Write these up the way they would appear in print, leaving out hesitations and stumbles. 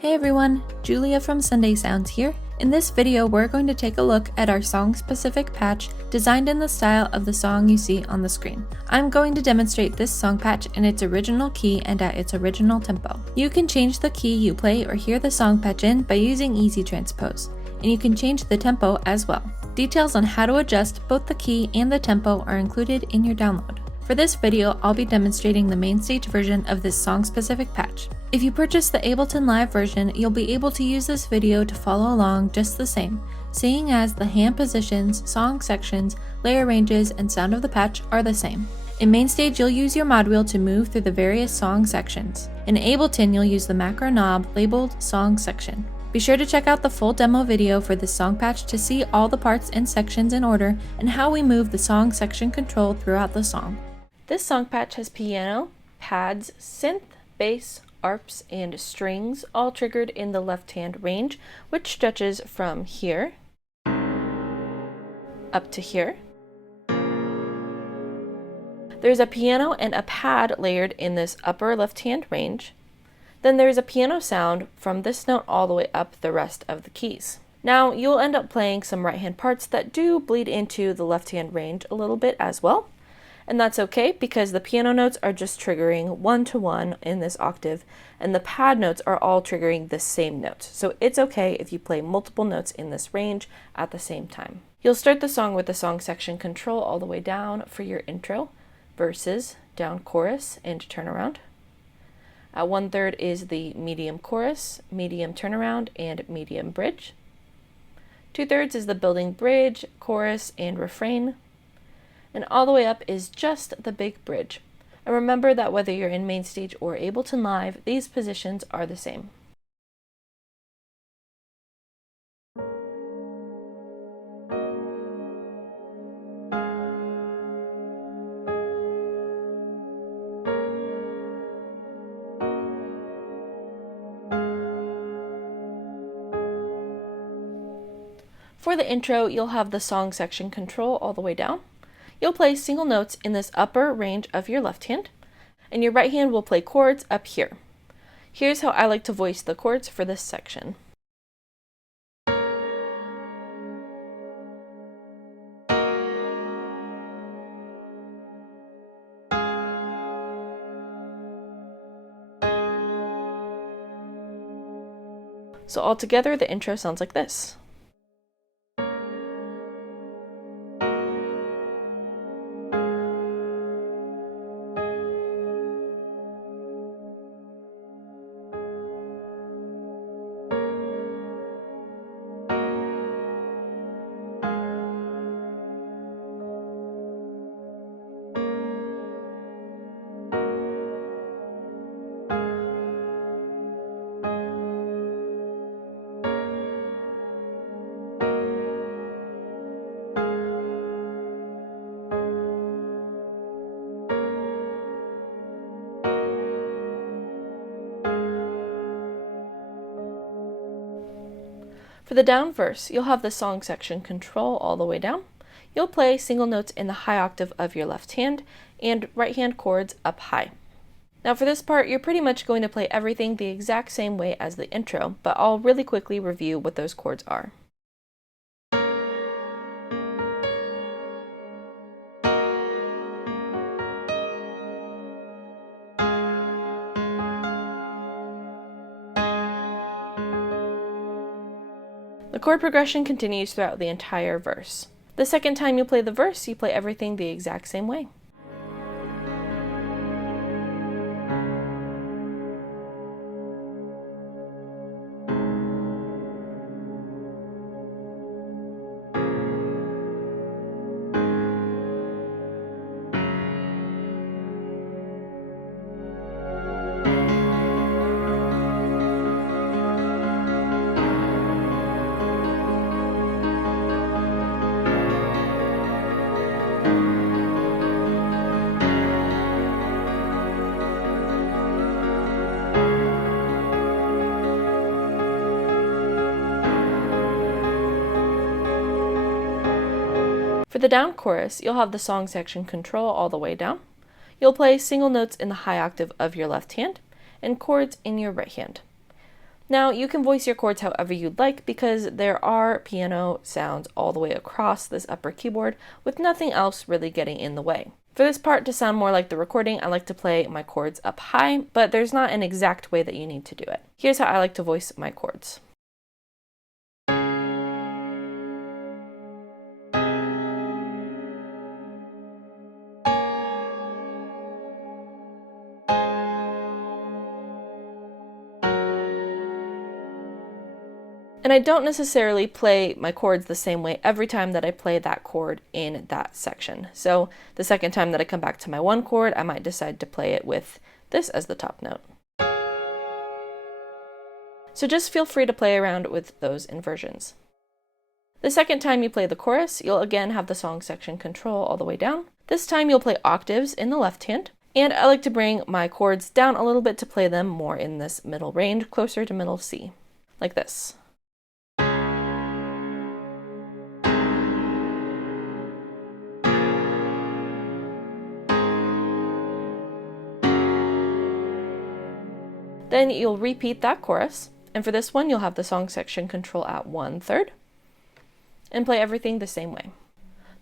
Hey everyone, Julia from Sunday Sounds here. In this video, we're going to take a look at our song-specific patch designed in the style of the song you see on the screen. I'm going to demonstrate this song patch in its original key and at its original tempo. You can change the key you play or hear the song patch in by using Easy Transpose, and you can change the tempo as well. Details on how to adjust both the key and the tempo are included in your download. For this video, I'll be demonstrating the MainStage version of this song-specific patch. If you purchase the Ableton Live version, you'll be able to use this video to follow along just the same, seeing as the hand positions, song sections, layer ranges, and sound of the patch are the same. In MainStage, you'll use your mod wheel to move through the various song sections. In Ableton, you'll use the macro knob labeled Song Section. Be sure to check out the full demo video for this song patch to see all the parts and sections in order and how we move the song section control throughout the song. This song patch has piano, pads, synth, bass, arps, and strings all triggered in the left-hand range, which stretches from here up to here. There's a piano and a pad layered in this upper left-hand range. Then there's a piano sound from this note all the way up the rest of the keys. Now you'll end up playing some right-hand parts that do bleed into the left-hand range a little bit as well. And that's okay because the piano notes are just triggering 1-to-1 in this octave, and the pad notes are all triggering the same note. So it's okay if you play multiple notes in this range at the same time. You'll start the song with the song section control all the way down for your intro, verses, down chorus, and turnaround. At 1/3 is the medium chorus, medium turnaround, and medium bridge. 2/3 is the building bridge, chorus, and refrain. And all the way up is just the big bridge. And remember that whether you're in MainStage or Ableton Live, these positions are the same. For the intro, you'll have the song section control all the way down. You'll play single notes in this upper range of your left hand, and your right hand will play chords up here. Here's how I like to voice the chords for this section. So altogether, the intro sounds like this. For the down verse, you'll have the song section control all the way down. You'll play single notes in the high octave of your left hand and right hand chords up high. Now for this part, you're pretty much going to play everything the exact same way as the intro, but I'll really quickly review what those chords are. The chord progression continues throughout the entire verse. The second time you play the verse, you play everything the exact same way. For the down chorus, you'll have the song section control all the way down. You'll play single notes in the high octave of your left hand and chords in your right hand. Now you can voice your chords however you'd like because there are piano sounds all the way across this upper keyboard with nothing else really getting in the way. For this part to sound more like the recording, I like to play my chords up high, but there's not an exact way that you need to do it. Here's how I like to voice my chords. And I don't necessarily play my chords the same way every time that I play that chord in that section. So the second time that I come back to my one chord, I might decide to play it with this as the top note. So just feel free to play around with those inversions. The second time you play the chorus, you'll again have the song section control all the way down. This time you'll play octaves in the left hand, and I like to bring my chords down a little bit to play them more in this middle range, closer to middle C, like this. Then you'll repeat that chorus, and for this one you'll have the song section control at 1/3, and play everything the same way.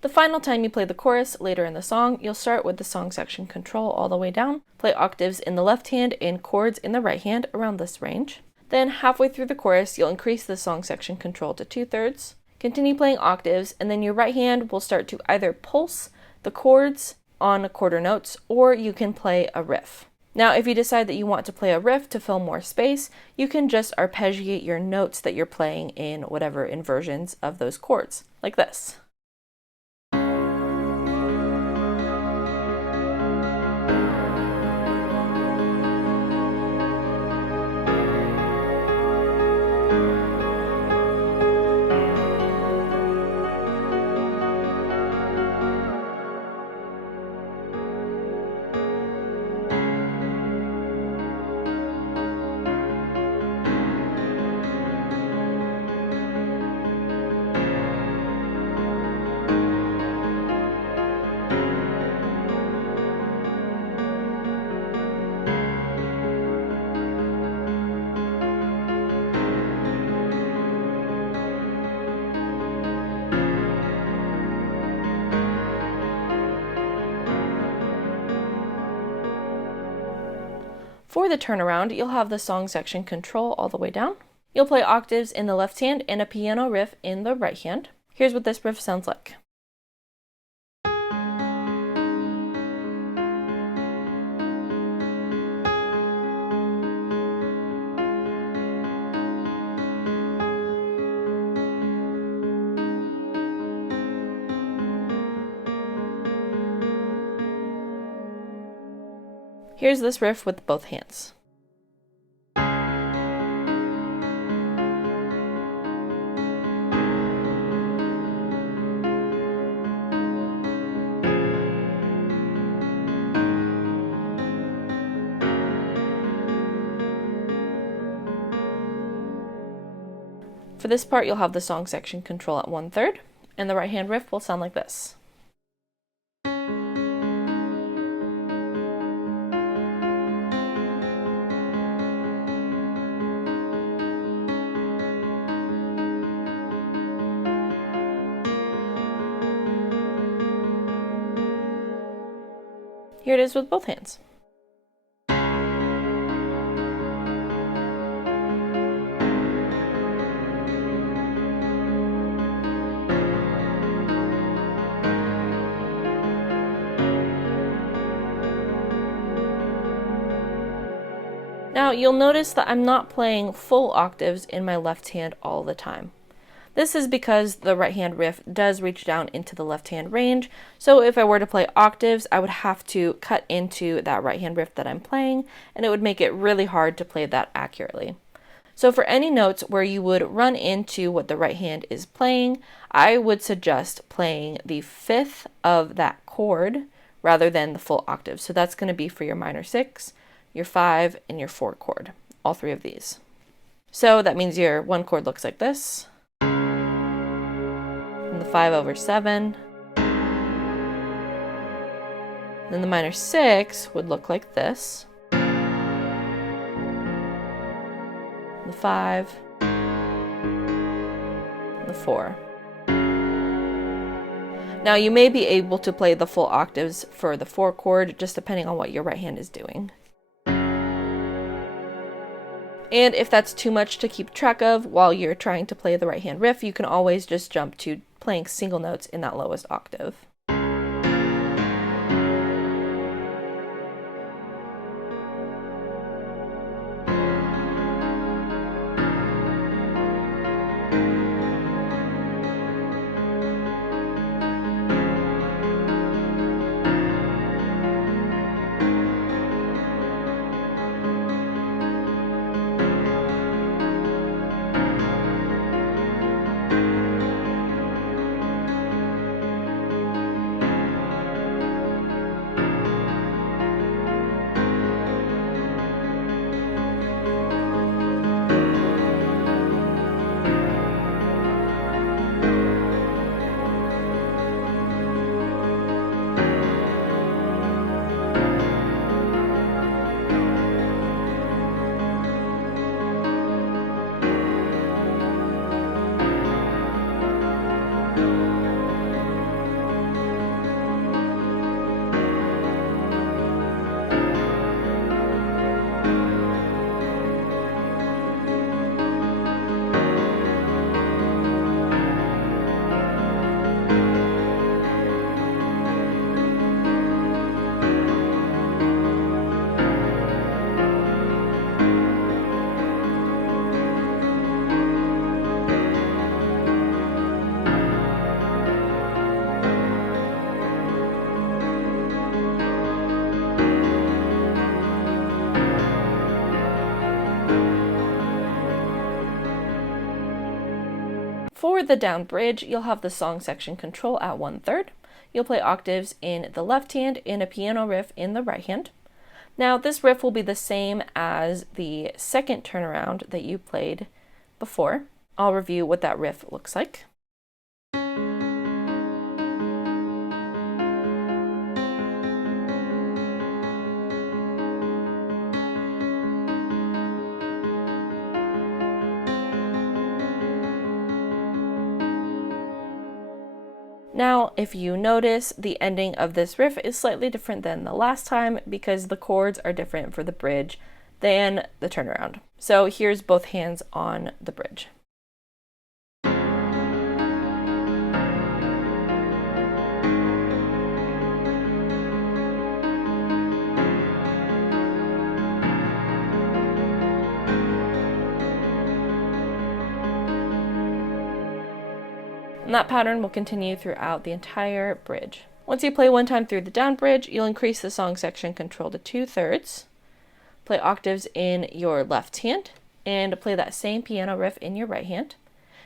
The final time you play the chorus later in the song, you'll start with the song section control all the way down, play octaves in the left hand and chords in the right hand around this range. Then halfway through the chorus, you'll increase the song section control to 2/3, continue playing octaves, and then your right hand will start to either pulse the chords on quarter notes, or you can play a riff. Now, if you decide that you want to play a riff to fill more space, you can just arpeggiate your notes that you're playing in whatever inversions of those chords, like this. For the turnaround, you'll have the song section control all the way down. You'll play octaves in the left hand and a piano riff in the right hand. Here's what this riff sounds like. Here's this riff with both hands. For this part, you'll have the song section control at 1/3, and the right hand riff will sound like this. Here it is with both hands. Now you'll notice that I'm not playing full octaves in my left hand all the time. This is because the right hand riff does reach down into the left hand range, so if I were to play octaves, I would have to cut into that right hand riff that I'm playing, and it would make it really hard to play that accurately. So for any notes where you would run into what the right hand is playing, I would suggest playing the fifth of that chord rather than the full octave. So that's going to be for your minor 6, your 5, and your 4 chord, all three of these. So that means your 1 chord looks like this, and the 5/7, then the minor 6 would look like this, the 5, the 4. Now you may be able to play the full octaves for the 4 chord, just depending on what your right hand is doing. And if that's too much to keep track of while you're trying to play the right hand riff, you can always just jump to playing single notes in that lowest octave. For the down bridge, you'll have the song section control at 1/3. You'll play octaves in the left hand and a piano riff in the right hand. Now this riff will be the same as the second turnaround that you played before. I'll review what that riff looks like. Now, if you notice, the ending of this riff is slightly different than the last time because the chords are different for the bridge than the turnaround. So here's both hands on the bridge. And that pattern will continue throughout the entire bridge. Once you play one time through the down bridge, you'll increase the song section control to 2/3, play octaves in your left hand, and play that same piano riff in your right hand.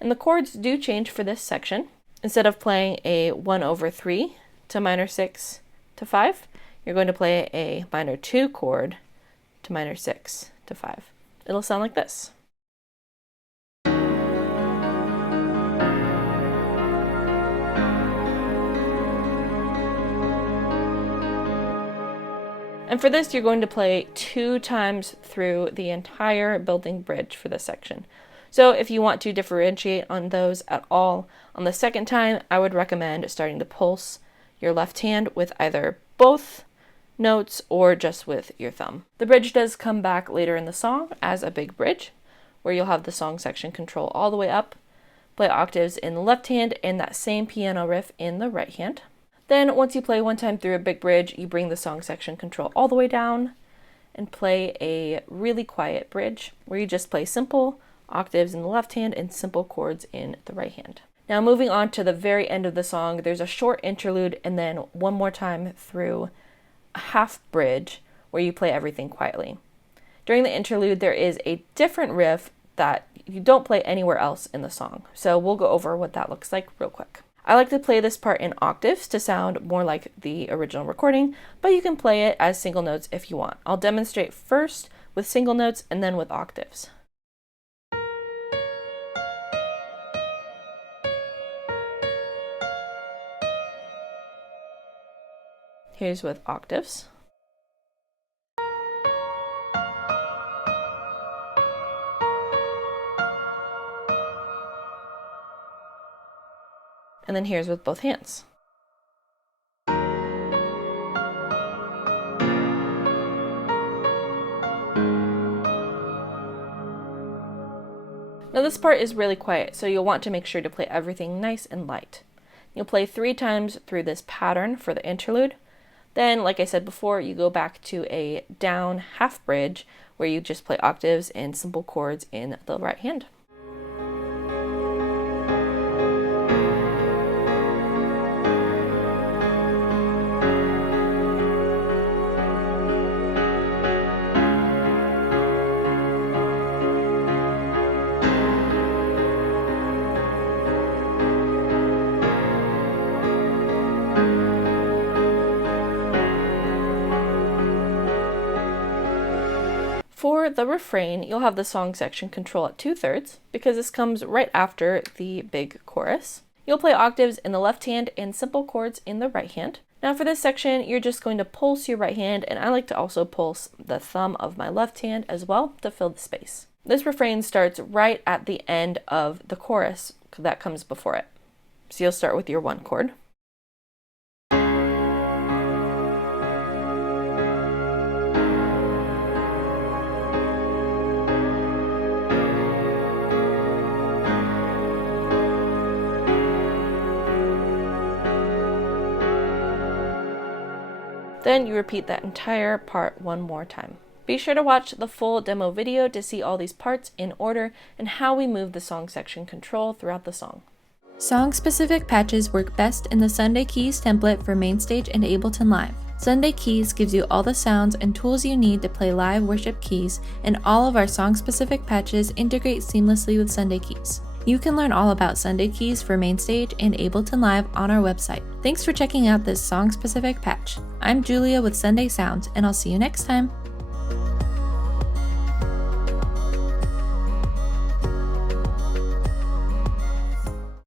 And the chords do change for this section. Instead of playing a 1/3 to minor 6 to 5, you're going to play a minor 2 chord to minor 6 to 5. It'll sound like this. And for this, you're going to play 2 times through the entire building bridge for this section. So if you want to differentiate on those at all, on the second time, I would recommend starting to pulse your left hand with either both notes or just with your thumb. The bridge does come back later in the song as a big bridge, where you'll have the song section control all the way up, play octaves in the left hand, and that same piano riff in the right hand. Then once you play one time through a big bridge, you bring the song section control all the way down and play a really quiet bridge where you just play simple octaves in the left hand and simple chords in the right hand. Now moving on to the very end of the song, there's a short interlude and then one more time through a half bridge where you play everything quietly. During the interlude, there is a different riff that you don't play anywhere else in the song. So we'll go over what that looks like real quick. I like to play this part in octaves to sound more like the original recording, but you can play it as single notes if you want. I'll demonstrate first with single notes and then with octaves. Here's with octaves. And then here's with both hands. Now this part is really quiet, so you'll want to make sure to play everything nice and light. You'll play 3 times through this pattern for the interlude. Then, like I said before, you go back to a down half bridge where you just play octaves and simple chords in the right hand. For the refrain, you'll have the song section control at 2/3 because this comes right after the big chorus. You'll play octaves in the left hand and simple chords in the right hand. Now for this section, you're just going to pulse your right hand, and I like to also pulse the thumb of my left hand as well to fill the space. This refrain starts right at the end of the chorus that comes before it. So you'll start with your 1 chord. Then you repeat that entire part 1 more time. Be sure to watch the full demo video to see all these parts in order and how we move the song section control throughout the song. Song-specific patches work best in the Sunday Keys template for MainStage and Ableton Live. Sunday Keys gives you all the sounds and tools you need to play live worship keys, and all of our song-specific patches integrate seamlessly with Sunday Keys. You can learn all about Sunday Keys for MainStage and Ableton Live on our website. Thanks for checking out this song-specific patch. I'm Julia with Sunday Sounds, and I'll see you next time.